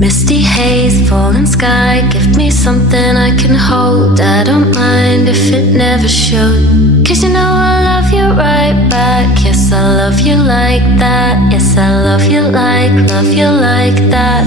Misty haze, falling sky, give me something I can hold. I don't mind if it never showed, 'cause you know I love you right back. Yes, I love you like that. Yes, I love you like that.